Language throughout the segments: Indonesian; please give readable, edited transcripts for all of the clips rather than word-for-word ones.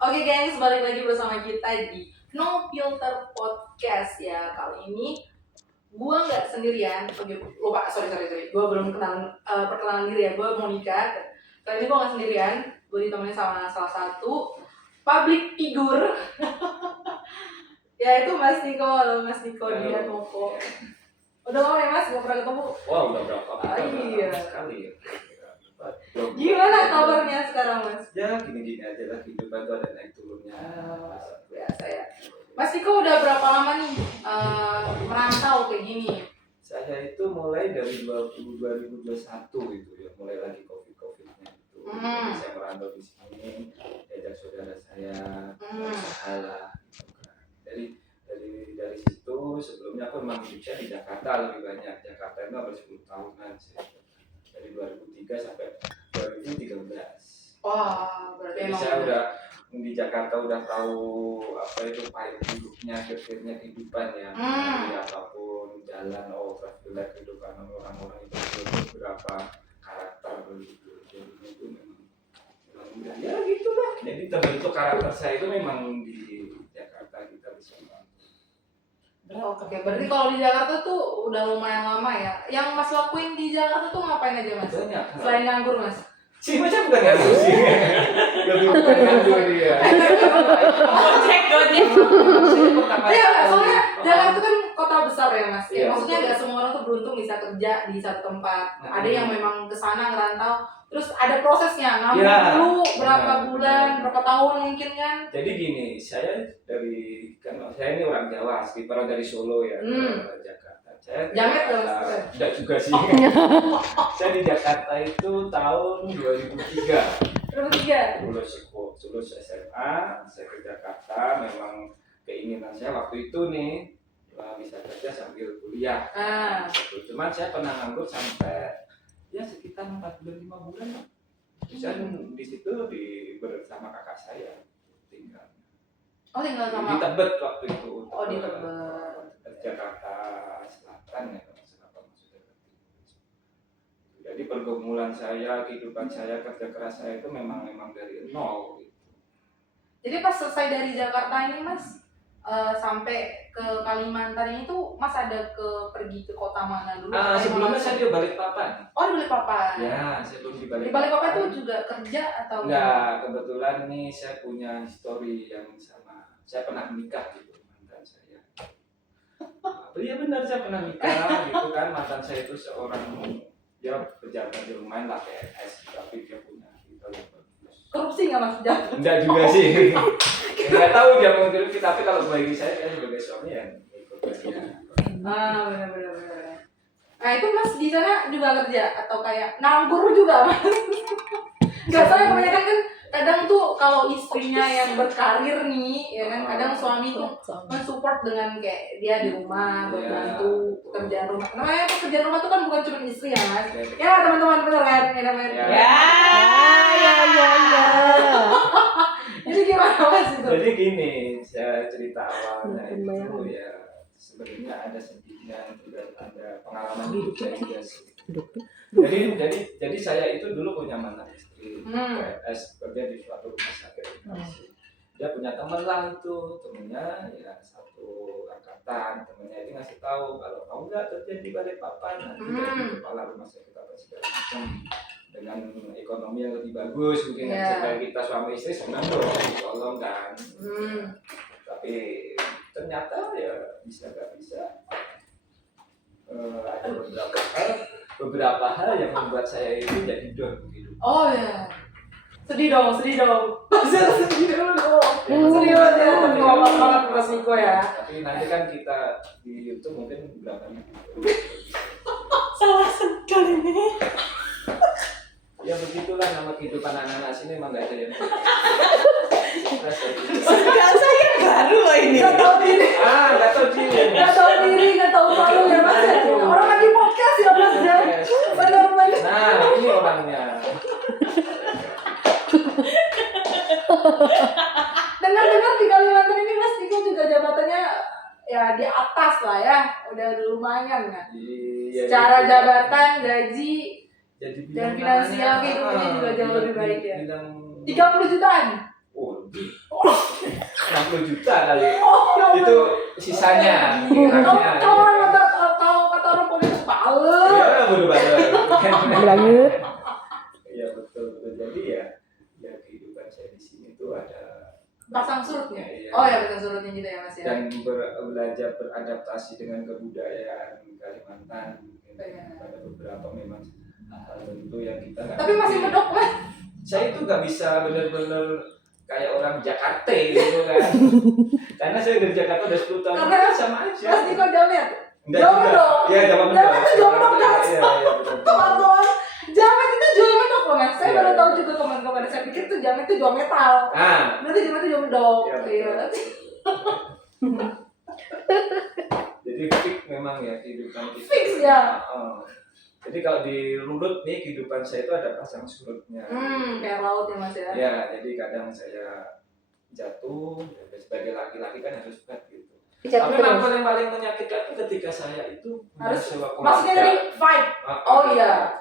Oke guys, balik lagi bersama kita di No Filter Podcast ya. Kali ini gua nggak sendirian. Lupa, sorry. Gua belum perkenalan diri ya. Gua Monica. Kali ini gua nggak sendirian. Gua ditemani sama salah satu public figure. Ya itu Mas Niko. Halo Mas Niko dia Noko. Udah lama ya Mas, nggak pernah ketemu. Wah, udah berapa Iya. sekali ya. Gimana kabarnya sekarang Mas? Ya gini-gini aja lah, kehidupan tuh ada naik turunnya. Biasa ya. Mas Niko udah berapa lama nih merantau kayak gini? Saya itu mulai dari 2021 gitu ya, mulai lagi COVID-nya itu. Saya merantau di sini, diajak saudara saya, salah. Dari situ sebelumnya aku memang hidupnya di Jakarta lebih banyak. Jakarta itu hampir 10 tahunan sih. Dari 2003 sampai 2013. Wah, berarti jadi saya udah di Jakarta udah tahu apa itu pahit buruknya, getirnya kehidupan ya. Jadi apapun jalan, traffic kehidupan orang-orang itu beberapa karakter begitu. Jadi itu memang ya gitulah. Jadi terbentuk karakter saya itu memang di Jakarta kita bisa. Oke, berarti kalau di Jakarta tuh udah lumayan lama ya. Yang Mas lakuin di Jakarta tuh ngapain aja Mas? Banyak. Selain nganggur Mas? Si macam bukan nganggur sih. Lebih bukan nganggur dia. Cek dodnya. Iya, soalnya Jakarta kan kota besar ya Mas. Ya, maksudnya nggak semua orang tuh beruntung bisa kerja di satu tempat. Ada yang memang kesana ngerantau. Terus ada prosesnya, nganggur dulu berapa bulan, berapa tahun mungkin kan? Jadi gini, saya ini orang Jawa, sekitar dari Solo ya, Jakarta. Saya Jamet dong. Tidak juga sih. Saya di Jakarta itu tahun 2003. 2003. Lulus SMA, saya ke Jakarta. Memang keinginan saya waktu itu nih bisa kerja sambil kuliah. Cuman saya pernah nganggur sampai ya sekitar 4 bulan 5 bulan. Saya di situ bersama kakak saya tinggal. Oh, tinggal sama. Di Tebet waktu itu. Oh, di Tebet. Jakarta Selatan ya, jadi pergumulan saya, kehidupan saya, kerja keras saya itu memang dari nol gitu. Jadi pas selesai dari Jakarta ini Mas, sampai ke Kalimantan ini tuh Mas ada pergi ke kota mana dulu? Sebelumnya saya di Balikpapan. Oh, di Balikpapan. Ya, saya belum di Balikpapan. Di Balikpapan itu juga kerja atau? Enggak, kebetulan nih saya punya histori yang sama. Saya pernah menikah gitu mantan saya. Iya benar, saya pernah nikah gitu kan. Mantan saya itu seorang dia pejabat di lumayan lah PNS, tapi dia punya kita yang bagus. Korupsi nggak Mas pejabat? Enggak juga sih. Enggak tahu dia mau korupsi, tapi kalau bagi saya sebagai suami yang ikut dia. Benar. Nah itu Mas di sana juga kerja atau kayak nganggur juga Mas? Nggak, soalnya kebanyakan kan kadang tuh kalau istrinya yang berkarir nih, ya kan kadang suami tuh mensupport dengan kayak dia di rumah bantu pekerjaan rumah. Namanya pekerjaan rumah tuh kan bukan cuma istri ya Mas. Ya teman-teman bener kan? Ya namanya. Ya. Jadi gimana Mas itu? Jadi gini, saya cerita awalnya itu ya sebenarnya ada sedihnya, ada pengalaman hidup saya juga sih. Jadi saya itu dulu punya mantan istri, PNS kerja di suatu rumah sakit. Dia punya teman lah itu, temennya ya satu angkatan, temennya ini ngasih tahu kalau kamu nggak kerja di Balikpapan nanti jadi kepala rumah sakit apa segala macam dengan ekonomi yang lebih bagus mungkin supaya kita suami istri senang dong, tolong kan. Tapi ternyata ya bisa nggak bisa. Ada beberapa hal yang membuat saya itu jadi down gitu. Oh ya. Sedih dong. Sedih dong. Sedih banget ya. Ngomong banget Mas Niko ya. Tapi nanti kan kita di YouTube mungkin berapa nih? Salah sekali ini. Ya begitulah nama kehidupan anak-anak sini memang nggak ada yang. Enggak, saya baru loh ini. Nggak tahu diri. Nggak tahu malu ya Mas. Orang lagi podcast ya Mas ya. Benar. Nah, ini orangnya. Dengar di Kalimantan ini Mas Niko juga jabatannya ya di atas lah ya, udah lumayan kan. Secara jabatan, gaji, dan finansial kehidupannya juga jauh lebih baik ya. 30 jutaan. Oh, lebih. 60 juta kali. Oh, Itu sisanya. kiranya. Kalau kata orang politik bales. Ya, bodoh banget. Banget. Iya betul. Jadi ya kehidupan saya di sini tuh ada Pasang surutnya. Iya. Oh ya, pasang surutnya gitu ya Mas ya. dan belajar beradaptasi dengan kebudayaan Kalimantan. Iya. Ada beberapa memang hal tentu yang kita nggak Tapi masih ngerti. medok Mas. Saya itu nggak bisa benar-benar kayak orang Jakarta gitu kan. Karena saya dari Jakarta udah 10 tahun. Karena sama aja. Mas Diko jamet. Enggak Jawa juga. medok. Iya, Jawa medok. Jamet itu Jawa medok, guys. Iya, betul. Teman-teman, jamet itu Jawa medok loh Mas. Saya Iya. baru tahu juga teman-teman. Saya pikir tuh jamet itu Jawa metal. Nah, Berarti jamet itu Jawa medok. Iya, Iya. jadi fix memang ya kehidupan kita. Fix ya. Oh. Jadi kalau dirunut nih kehidupan saya itu ada pasang surutnya. Kayak laut ya Mas ya. Ya, jadi kadang saya jatuh sebagai laki-laki kan harus berat gitu. Tapi yang paling menyakitkan itu ketika saya itu Harus sewa maksudnya dari fight. Oh iya.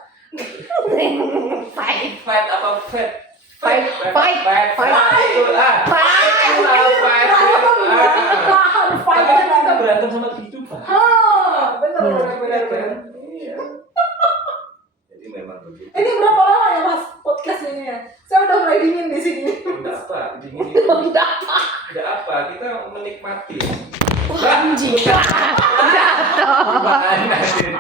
Fight. Fight apa fight? Fight. Fight. Itu lah. Fight. Fight. Tahan fight. Tapi kita berantem sama kehidupan. Benar. Iya. Jadi memang begitu. Ini berapa lama ya Mas podcast ini ya? Saya udah mulai dingin di sini. Enggak apa, dingin itu. Udah. Enggak apa, kita menikmati. Anjing. Mana sih,